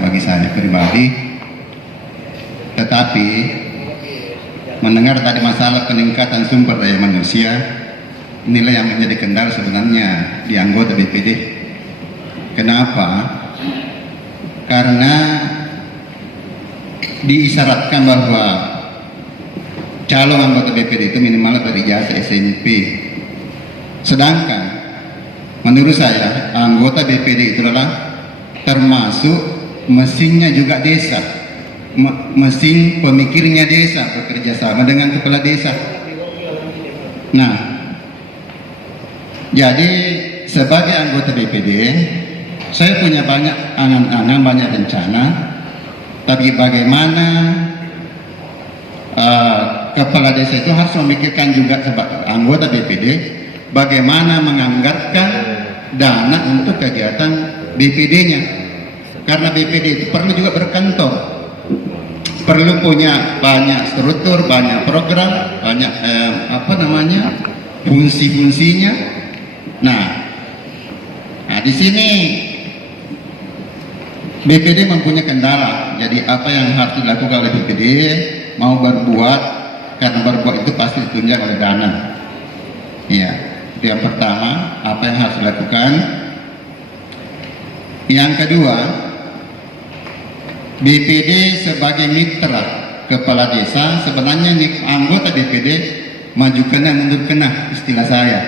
bagi saya pribadi. Tetapi mendengar tadi masalah peningkatan sumber daya manusia, inilah yang menjadi kendala sebenarnya di anggota BPD. Kenapa? Karena diisyaratkan bahwa calon anggota BPD itu minimal berijazah SMP. Sedangkan menurut saya anggota BPD itu adalah termasuk mesinnya juga desa, mesin pemikirnya desa, bekerja sama dengan kepala desa. Nah, jadi sebagai anggota BPD saya punya banyak angan-angan, banyak rencana, tapi bagaimana kepala desa itu harus memikirkan juga sebagai anggota BPD bagaimana menganggarkan dana untuk kegiatan BPD-nya, karena BPD itu perlu juga berkantor, perlu punya banyak struktur, banyak program, banyak fungsi-fungsinya. Nah, di sini BPD mempunyai kendala. Jadi apa yang harus dilakukan oleh BPD mau berbuat, karena berbuat itu pasti ditunjang oleh dana. Iya, itu yang pertama, apa yang harus dilakukan. Yang kedua, BPD sebagai mitra kepala desa, sebenarnya anggota BPD maju kena mundur kena, istilah saya.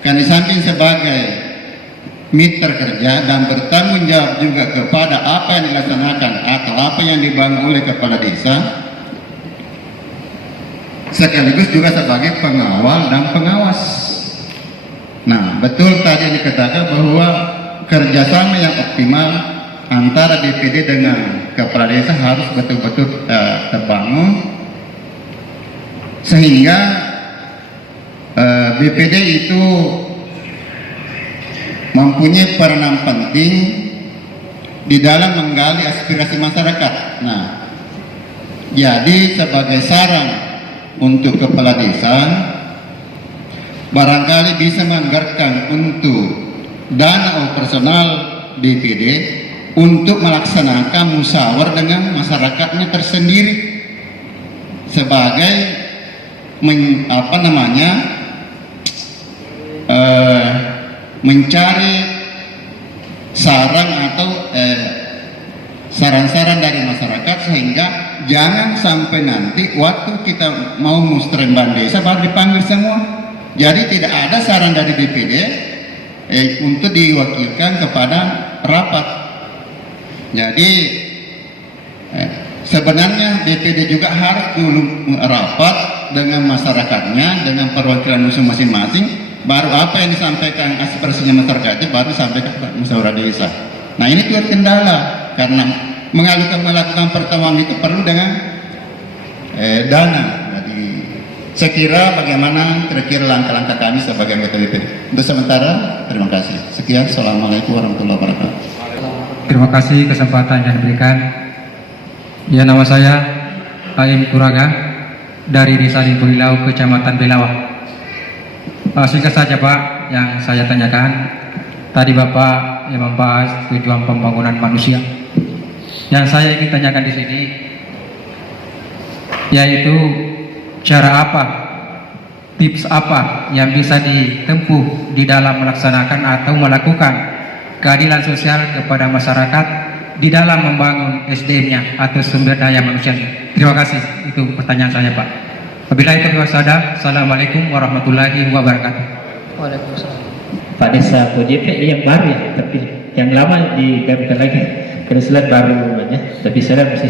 Karena di samping sebagai mitra kerja dan bertanggung jawab juga kepada apa yang dilaksanakan atau apa yang dibangun oleh kepala desa, sekaligus juga sebagai pengawal dan pengawas. Nah, betul tadi yang dikatakan bahwa kerjasama yang optimal antara BPD dengan kepala desa harus betul-betul terbangun, sehingga BPD itu mempunyai peranan penting di dalam menggali aspirasi masyarakat. Nah, jadi sebagai saran untuk kepala desa, barangkali bisa menganggarkan untuk dana operasional BPD untuk melaksanakan musyawarah dengan masyarakatnya tersendiri sebagai mencari saran atau saran-saran dari masyarakat, sehingga jangan sampai nanti waktu kita mau musrembang desa baru dipanggil semua. Jadi tidak ada saran dari BPD untuk diwakilkan kepada rapat. Jadi sebenarnya BPD juga harus dulu rapat dengan masyarakatnya, dengan perwakilan usul masing-masing, baru apa yang disampaikan aspirasinya masyarakat itu baru sampaikan ke musyawarah desa. Nah, ini juga kendala, karena melakukan pertemuan itu perlu dengan dana. Jadi saya kira bagaimana kira-kira langkah-langkah kami sebagai anggota BPD. Untuk sementara, terima kasih. Sekian, assalamualaikum warahmatullahi wabarakatuh. Terima kasih kesempatan yang diberikan. Ya, nama saya Aim Kuraga dari Desa Limpulilau, Kecamatan Belawah. Singkat saja Pak, yang saya tanyakan tadi Bapak yang membahas tujuan pembangunan manusia. Yang saya ingin tanyakan di sini yaitu cara apa, tips apa yang bisa ditempuh di dalam melaksanakan atau melakukan keadilan sosial kepada masyarakat di dalam membangun SDM-nya atau sumber daya manusianya. Terima kasih, itu pertanyaan saya Pak. Wabillahi taufiq wal Assalamualaikum warahmatullahi wabarakatuh. Waalaikumsalam. Pak Desa POJP yang baru ya, tapi yang lama diganti lagi. Karena saya baru ya, tapi saya masih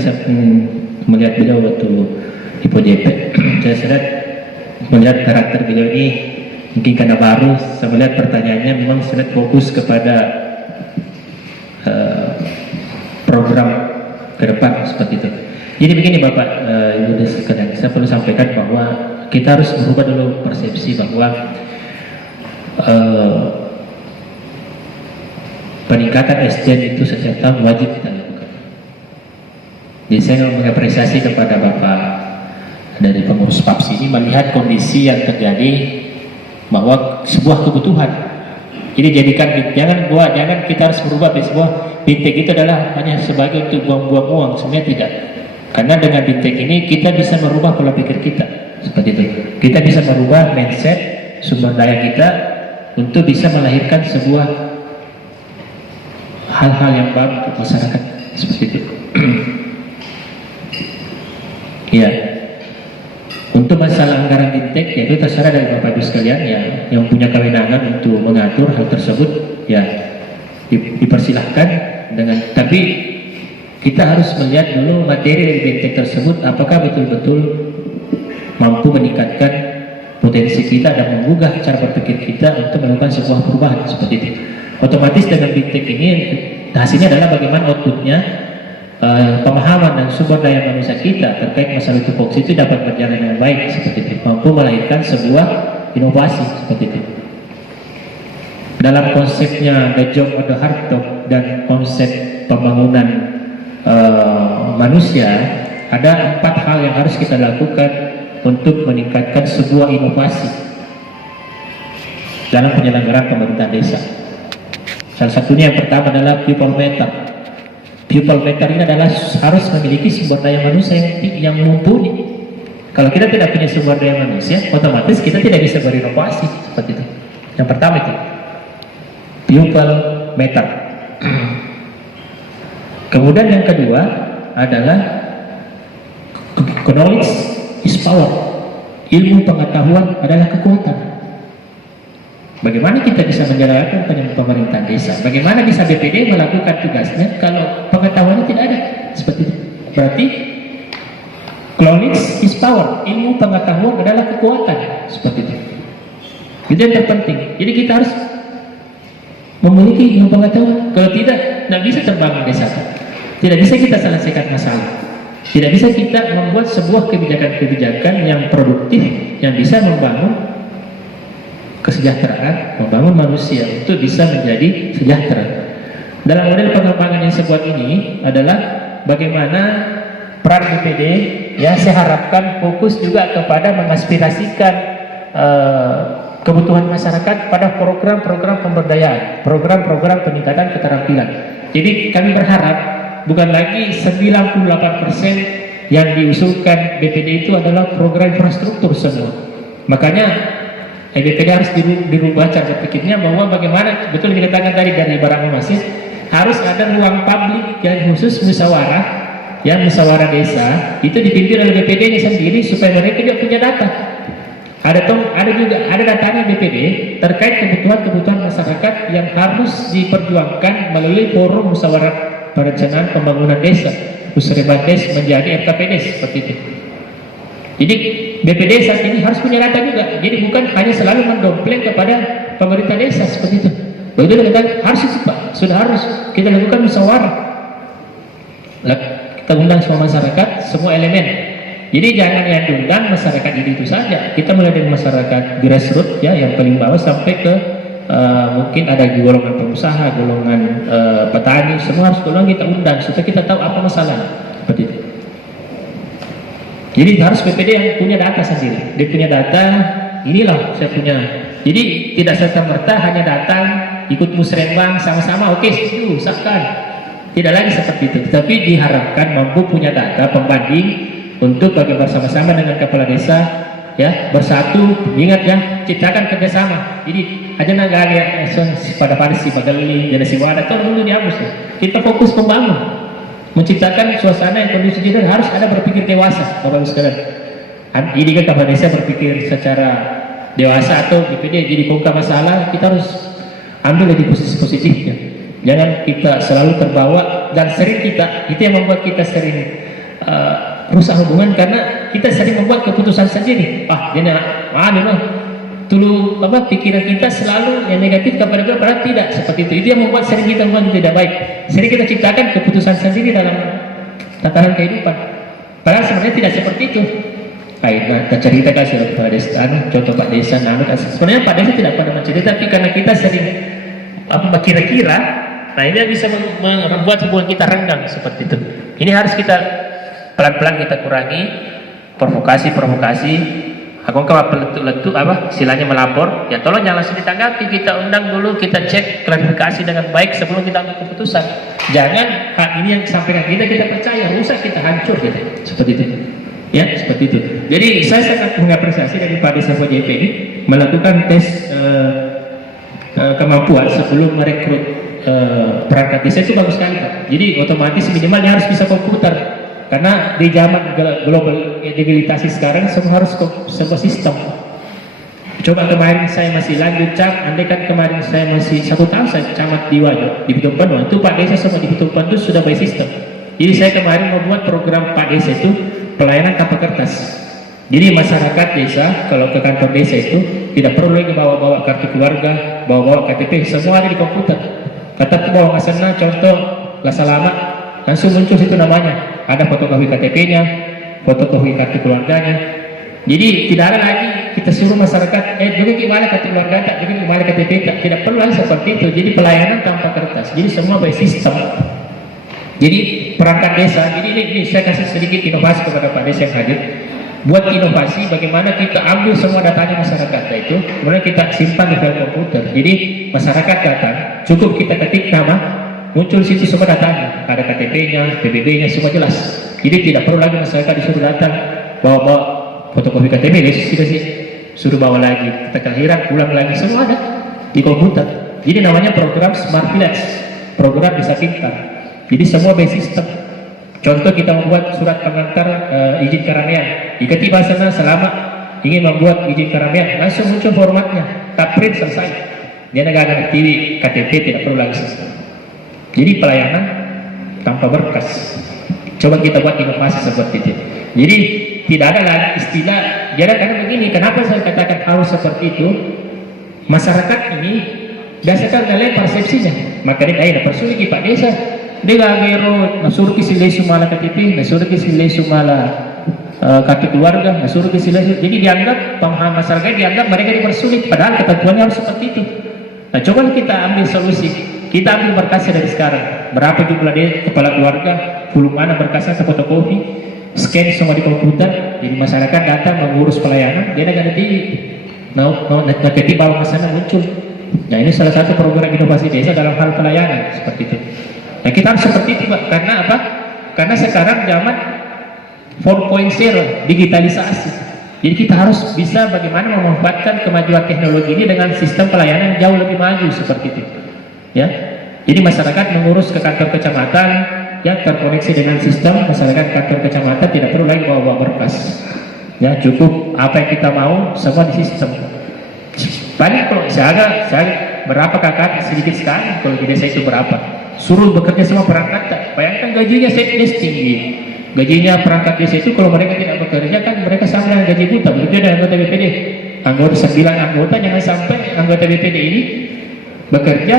melihat beliau waktu di POJP. Saya melihat karakter beliau ini mungkin karena baru. Saya melihat pertanyaannya memang saya fokus kepada program ke depan seperti itu. Jadi begini Bapak, Ibu dan sekalian, saya perlu sampaikan bahwa kita harus merubah dulu persepsi bahwa peningkatan SDM itu setiap tahun wajib kita lakukan. Jadi saya mengapresiasi kepada Bapak dari pengurus PAPS ini melihat kondisi yang terjadi bahwa sebuah kebutuhan Jadi jadikan, jangan kita harus berubah sebuah bintek itu adalah hanya sebagai untuk buang-buang uang, sebenarnya tidak. Karena dengan bintek ini kita bisa merubah pola pikir kita, seperti itu. Kita bisa merubah mindset, sumber daya kita untuk bisa melahirkan sebuah hal-hal yang baru untuk masyarakat, seperti itu. Ya, untuk masalah anggaran bintek, ya itu terserah dari Bapak Ibu sekalian ya, yang punya kewenangan untuk mengatur hal tersebut, ya dipersilahkan dengan, tapi kita harus melihat dulu materi dari bintek tersebut apakah betul-betul mampu meningkatkan potensi kita dan menggugah cara berpikir kita untuk melakukan sebuah perubahan, seperti itu. Otomatis dengan bintek ini hasilnya adalah bagaimana outputnya, pemahaman dan sumber daya manusia kita terkait masalah tupoksi itu dapat berjalan dengan baik, seperti itu, mampu melahirkan sebuah inovasi, seperti itu. Dalam konsepnya The Job of the Hard Talk dan konsep pembangunan manusia, ada 4 hal yang harus kita lakukan untuk meningkatkan sebuah inovasi dalam penyelenggaraan pemerintahan desa. Salah satunya yang pertama adalah people meter. People meter ini adalah harus memiliki sumber daya manusia yang mumpuni. Kalau kita tidak punya sumber daya manusia, otomatis kita tidak bisa berinovasi, seperti itu. Yang pertama itu people meter. Kemudian yang kedua adalah knowledge is power. Ilmu pengetahuan adalah kekuatan. Bagaimana kita bisa menjalankan pemerintahan desa? Bagaimana bisa BPD melakukan tugasnya kalau pengetahuannya tidak ada? Seperti itu. Berarti knowledge is power. Ilmu pengetahuan adalah kekuatan. Seperti itu. Itu yang terpenting. Jadi kita harus memiliki ilmu pengetahuan. Kalau tidak bisa terbangun desa. Tidak bisa kita selesaikan masalah. Tidak bisa kita membuat sebuah kebijakan-kebijakan yang produktif, yang bisa membangun kesejahteraan, membangun manusia untuk bisa menjadi sejahtera. Dalam model pengembangan yang sebuah ini adalah bagaimana peran BPD, ya saya harapkan fokus juga kepada mengaspirasikan kebutuhan masyarakat pada program-program pemberdayaan, program-program peningkatan keterampilan. Jadi kami berharap bukan lagi 98% yang diusulkan BPD itu adalah program infrastruktur semua. Makanya BPD harus dirubah cara berpikirnya bahwa bagaimana betul dikatakan tadi dari barang masih harus ada ruang publik yang khusus musyawarah, ya musyawarah desa itu dipimpin oleh BPD ini sendiri supaya mereka juga punya data. Ada datanya BPD terkait kebutuhan masyarakat yang harus diperjuangkan melalui forum musyawarah perencanaan pembangunan desa, Musyawarah Desa menjadi RKPD, seperti itu. Jadi BPD saat ini harus punya data juga. Jadi bukan hanya selalu mendompleng kepada pemerintah desa, seperti itu. Begitu kita harus itu Pak, sudah harus kita lakukan musyawarah. Kita undang semua masyarakat, semua elemen. Jadi jangan yang diundang masyarakat itu saja. Kita mulai dari masyarakat grassroots, ya yang paling bawah sampai ke mungkin ada golongan pengusaha, golongan petani, semua harus kita undang supaya kita tahu apa masalahnya, seperti itu. Jadi harus BPD yang punya data sendiri. Dia punya data, inilah saya punya. Jadi tidak serta-merta hanya datang, ikut musrenbang sama-sama, oke, setuju, sahkan. Tidak lagi seperti itu. Tapi diharapkan mampu punya data pembanding untuk bagaimana bersama-sama dengan kepala desa, ya bersatu. Ingat ya, ciptakan kerjasama. Jadi ada negara pada Parsi, Bagali, jadi Siwada, itu dulu dihapus. Ya. Kita fokus membangun. Menciptakan suasana yang kondusif. Jadi harus ada berpikir dewasa, Bapak Ibu sekalian. Ini kan kepala desa berpikir secara dewasa atau BPD jadi bongkar masalah, kita harus ambil dari posisi positifnya. Jangan kita selalu terbawa dan sering kita itu yang membuat kita sering rusak hubungan karena kita sering membuat keputusan sendiri. Memang dulu pikiran kita selalu yang negatif kepada kita, padahal tidak seperti itu. Itu yang membuat sering kita membuat tidak baik. Sering kita ciptakan keputusan sendiri dalam tatanan kehidupan. Padahal sebenarnya tidak seperti itu. Baik, kita cerita kasih Pak Desa, contoh Pak Desa, sebenarnya Pak Desa tidak pernah mencerita, tapi karena kita sering kira-kira, nah ini bisa membuat hubungan kita renggang seperti itu. Ini harus kita pelan-pelan kita kurangi provokasi Aku kalau peletuk-letuk apa silanya melapor, ya tolong jangan langsung ditanggapi, kita undang dulu, kita cek klarifikasi dengan baik sebelum kita ambil keputusan. Jangan ini yang disampaikan kita percaya, rusak kita, hancur gitu. Seperti itu. Ya, seperti itu. Jadi saya sangat mengapresiasi dari Pak Desa PJP ini melakukan tes kemampuan sebelum merekrut perangkat desa, itu bagus sekali Pak. Jadi otomatis minimal dia harus bisa komputer. Karena di zaman global digitalisasi sekarang semua harus sebuah sistem. Coba kemarin saya masih lanjut andai kan kemarin saya masih 1 tahun saya camat di Wajo, di Bitung itu Pak Desa semua di Bitung itu sudah by sistem. Jadi saya kemarin membuat program Pak Desa itu pelayanan tanpa kertas. Jadi masyarakat desa kalau ke kantor desa itu tidak perlu lagi bawa-bawa kartu keluarga, bawa-bawa KTP, semua ada di komputer. Kata bawa ngasana contoh lasa lama, langsung muncul situ namanya. Ada fotokopi KTP-nya, fotokopi kartu keluarganya. Jadi tidak ada lagi kita suruh masyarakat, juga gimana kartu keluarga, juga gimana KTP, tidak perlu lagi seperti itu. Jadi pelayanan tanpa kertas. Jadi semua by sistem. Jadi perangkat desa, jadi ini saya kasih sedikit inovasi kepada Pak Desa yang hadir. Buat inovasi bagaimana kita ambil semua datanya masyarakat itu, kemudian kita simpan di file komputer. Jadi masyarakat datang, cukup kita ketik nama, muncul situ semua datanya, ada KTP-nya, PBB-nya, semua jelas. Jadi tidak perlu lagi masyarakat disuruh datang bawa fotokopi KTP, kita sih suruh bawa lagi, kita kelahiran, pulang lagi, semua ada di komputer. Jadi namanya program Smart Village, program desa pintar. Jadi semua by system. Contoh kita membuat surat pengantar izin keramaian, diketik bahasanya selama ingin membuat izin keramaian, langsung muncul formatnya, print selesai. Dia negara TV, KTP tidak perlu lagi. Jadi pelayanan tanpa berkas. Coba kita buat inovasi seperti itu. Jadi tidak ada lagi istilah. Jadi karena begini, kenapa saya katakan harus seperti itu? Masyarakat ini dasarkan nilai persepsinya. Maka dia persulit Pak Desa. Dia gagero, nasuruh kisile sumala KTP, nasuruh kisile sumala kartu keluarga, nasuruh kisile. Jadi dianggap pemahaman masyarakat dianggap mereka dipersulit. Padahal ketentuannya harus seperti itu. Nah, coba kita ambil solusi. Kita ambil berkasnya dari sekarang. Berapa jumlah dia kepala keluarga, volume mana berkasnya fotokopi, scan semua di komputer. Jadi masyarakat datang mengurus pelayanan, dia ada di nanti bawa ke sana muncul. Nah, ini salah satu program inovasi desa dalam hal pelayanan seperti itu. Nah, kita harus seperti itu Pak. Karena apa? Karena sekarang zaman 4.0 digitalisasi. Jadi kita harus bisa bagaimana memanfaatkan kemajuan teknologi ini dengan sistem pelayanan yang jauh lebih maju seperti itu. Ya. Jadi masyarakat mengurus ke kantor kecamatan, ya terkoneksi dengan sistem, masyarakat kantor kecamatan tidak perlu lagi bawa berkas. Ya, cukup apa yang kita mau semua di sistem. Paling kalau saya berapa kakak sedikit sekali kalau di desa itu berapa. Suruh bekerja sama perangkat, bayangkan gajinya setdes tinggi. Gajinya perangkat desa itu kalau mereka tidak bekerja kan mereka sama dengan gaji buta. Begitu dengan anggota BPD. Anggota 9 anggota, jangan sampai anggota BPD ini bekerja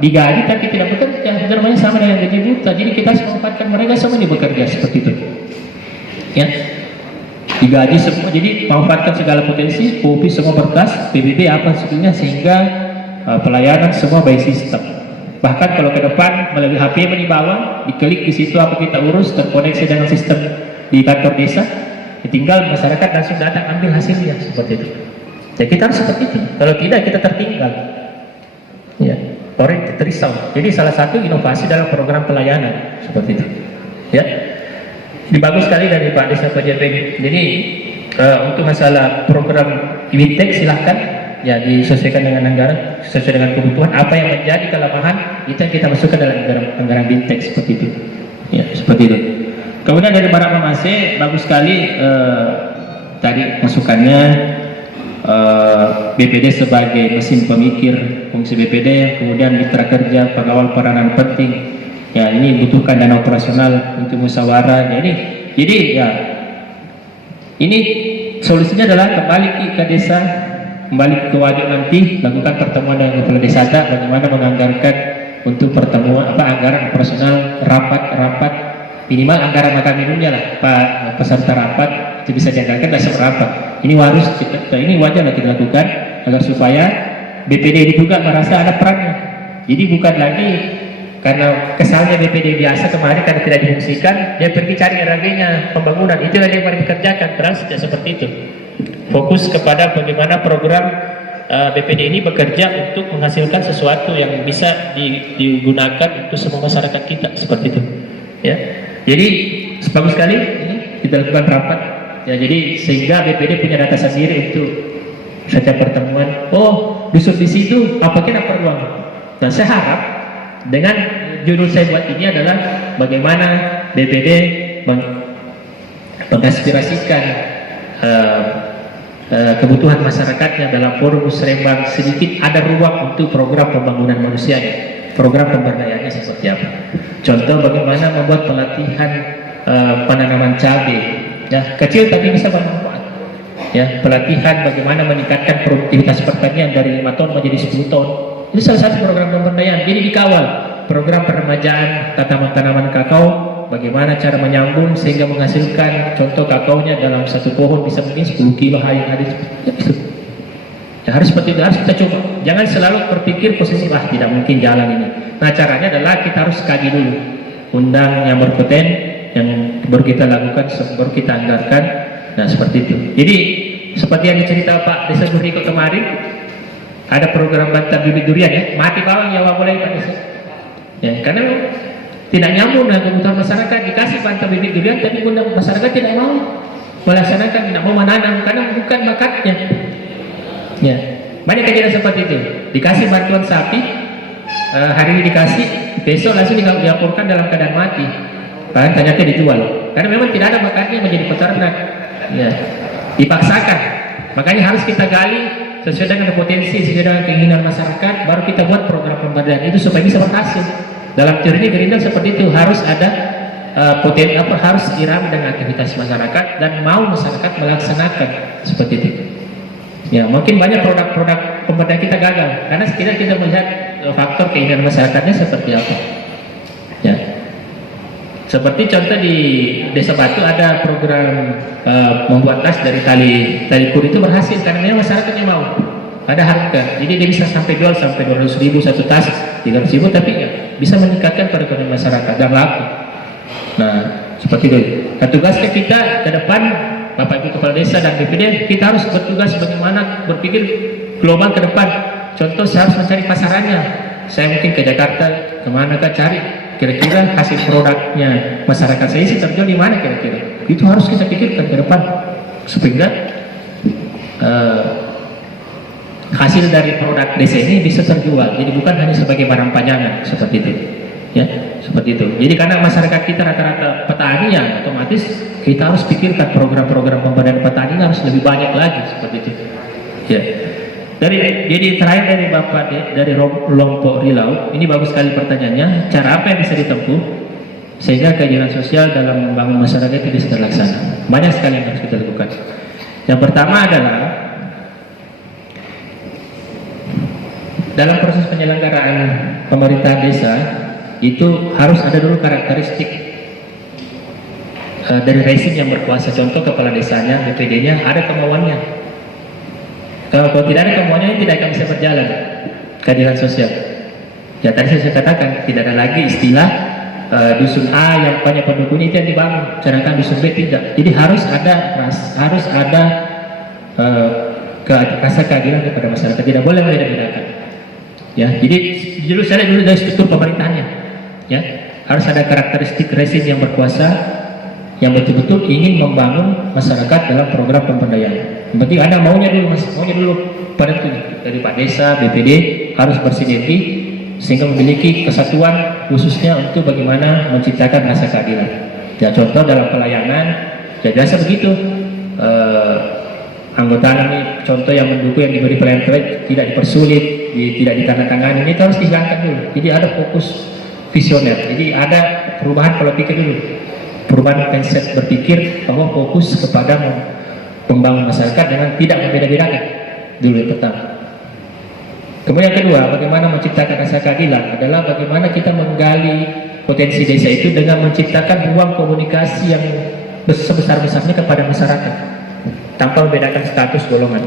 digaji tapi tidak bekerja. Itu namanya sama dengan gaji buta. Jadi kita harus memanfaatkan mereka sama ini bekerja seperti itu. Ya. Digaji semua, jadi manfaatkan segala potensi, kopi semua berkas, PBB apa sebetulnya sehingga pelayanan semua by system. Bahkan kalau ke depan melalui HP di bawah, diklik di situ apa kita urus, terkoneksi dengan sistem di kantor desa, tinggal masyarakat langsung datang ambil hasilnya seperti itu. Ya kita harus seperti itu. Kalau tidak kita tertinggal. Ya, orang terisau. Jadi salah satu inovasi dalam program pelayanan seperti itu. Ya, dibagus sekali dari Pak Desa PJP. Jadi untuk masalah program Wintek silahkan. Ya disesuaikan dengan anggaran, sesuai dengan kebutuhan. Apa yang menjadi kelemahan kita masukkan dalam anggaran Bintek seperti itu. Ya seperti itu. Kemudian dari Barak Mamase bagus sekali tadi masukannya BPD sebagai mesin pemikir fungsi BPD, kemudian mitra kerja pengawal peranan penting. Ya ini butuhkan dana operasional untuk musyawarah. Ya, jadi ya ini solusinya adalah kembali ke desa. Kembali ke Wajo nanti lakukan pertemuan dengan kepala desa, bagaimana menganggarkan untuk pertemuan anggaran operasional rapat minimal anggaran makan minumnya lah Pak peserta rapat itu bisa dianggarkan dan seberapa. Ini harus ini wajar kita lakukan agar supaya BPD ini juga merasa ada perannya. Jadi bukan lagi karena kesalnya BPD biasa kemarin karena tidak difungsikan dia pergi cari RAB-nya pembangunan itu yang dia kerjakan terus tidak seperti itu. fokus kepada bagaimana program BPD ini bekerja untuk menghasilkan sesuatu yang bisa digunakan untuk semua masyarakat kita, seperti itu. Ya, jadi bagus sekali ini kita lakukan rapat. Ya, jadi sehingga BPD punya data sendiri untuk setiap pertemuan. Oh, dusun di situ apa kira peluang? Nah, saya harap dengan judul saya buat ini adalah bagaimana BPD mengaspirasikan kebutuhan masyarakatnya dalam forum Musrembang, sedikit ada ruang untuk program pembangunan manusianya, program pemberdayaannya seperti apa. Contoh bagaimana membuat pelatihan penanaman cabai, ya, kecil tapi bisa bermanfaat. Ya, pelatihan bagaimana meningkatkan produktivitas pertanian dari 5 ton menjadi 10 ton. Itu salah satu program pemberdayaan. Jadi dikawal program peremajaan tanaman-tanaman kakao, bagaimana cara menyambung sehingga menghasilkan contoh kakaonya dalam satu pohon bisa mungkin 10 kilo hari-hari. Ya, harus seperti itu, harus kita coba. Jangan selalu berpikir posisi tidak mungkin jalan ini. Nah, caranya adalah kita harus kaji dulu, undang yang berpoten, yang baru kita lakukan, baru kita anggarkan. Nah, seperti itu. Jadi seperti yang dicerita Pak Desa Juriko kemarin, ada program bantar bibit durian, ya, mati bawang ya boleh Pak Desa. Ya, karena tidak nyambung dengan kebutuhan masyarakat. Dikasih bantar bibit durian tapi masyarakat tidak mau melaksanakan, tidak mau menanam karena bukan bakatnya. Ya, banyak kejadian seperti itu. Dikasih bantuan sapi, hari ini dikasih, besok langsung dilaporkan dalam keadaan mati. Bahkan ternyata dijual karena memang tidak ada bakatnya menjadi peternak. Ya, dipaksakan. Makanya harus kita gali sesuai dengan potensi, sesuai dengan keinginan masyarakat, baru kita buat program pemberdayaan itu supaya bisa berhasil. Dalam teori Gerindra seperti itu, harus ada potensi harus irama dengan aktivitas masyarakat dan mau masyarakat melaksanakan seperti itu. Ya, mungkin banyak produk-produk pemberdayaan kita gagal karena setidaknya kita melihat faktor keinginan masyarakatnya seperti apa. Ya. Seperti contoh di Desa Batu ada program membuat tas dari tali kur itu berhasil karena memang masyarakatnya mau, ada harga, jadi dia bisa sampai jual sampai 200.000 satu tas, 300.000, tapi ya, bisa meningkatkan perekonomian masyarakat dan laku. Nah, seperti itu. Nah, tugasnya kita ke depan, Bapak Ibu Kepala Desa dan BPD, kita harus bertugas bagaimana berpikir global ke depan. Contoh, saya harus mencari pasarannya. Saya mungkin ke Jakarta, kemana kan cari kira-kira hasil produknya masyarakat saya sih terjual di mana kira-kira. Itu harus kita pikirkan ke depan supaya hasil dari produk desa ini bisa terjual. Jadi bukan hanya sebagai barang pajangan seperti itu. Ya, seperti itu. Jadi karena masyarakat kita rata-rata petani, ya otomatis kita harus pikirkan program-program pemberdayaan petani harus lebih banyak lagi seperti itu. Ya. Jadi terakhir dari Bapak dari Lompok Rilau, ini bagus sekali pertanyaannya, cara apa yang bisa ditempuh sehingga keadilan sosial dalam membangun masyarakat itu bisa terlaksana. Banyak sekali yang harus kita lakukan. Yang pertama adalah dalam proses penyelenggaraan pemerintahan desa itu harus ada dulu karakteristik dari rezim yang berkuasa. Contoh kepala desanya, BPD-nya ada kemauannya. Kalau tidak ada kemauannya, tidak akan bisa berjalan keadilan sosial. Ya, tadi saya katakan tidak ada lagi istilah dusun A yang banyak penduduknya itu yang dibangun, sedangkan dusun B tidak. Jadi harus ada rasa keadilan kepada masyarakat, tidak boleh membeda-bedakan. Ya, jadi dulu saya dulu dari struktur pemerintahannya. Ya, harus ada karakteristik rezim yang berkuasa yang betul-betul ingin membangun masyarakat dalam program pemberdayaan. Yang penting ada maunya dulu pada itu dari Pak Desa, BPD harus bersinergi sehingga memiliki kesatuan khususnya untuk bagaimana menciptakan rasa keadilan. Ya, contoh dalam pelayanan, ya biasa begitu. Anggota ini contoh yang mendukung yang diberi pelayanan tidak dipersulit, tidak ditandatangani, ini harus dihilangkan dulu. Jadi ada fokus visioner. Jadi ada perubahan pola pikir dulu. Perubahan mindset berpikir bahwa fokus kepada membangun masyarakat dengan tidak membeda-bedakan dulu yang pertama. Kemudian yang kedua, bagaimana menciptakan rasa keadilan adalah bagaimana kita menggali potensi desa itu dengan menciptakan ruang komunikasi yang sebesar-besarnya kepada masyarakat tanpa membedakan status golongan.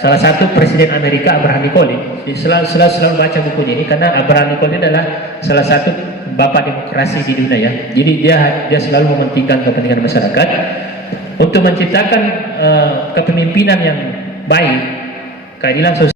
Salah satu Presiden Amerika Abraham Lincoln, selalu baca bukunya ini karena Abraham Lincoln adalah salah satu bapak demokrasi di dunia ya. Jadi dia selalu mementingkan kepentingan masyarakat. untuk menciptakan kepemimpinan yang baik, keadilan sosial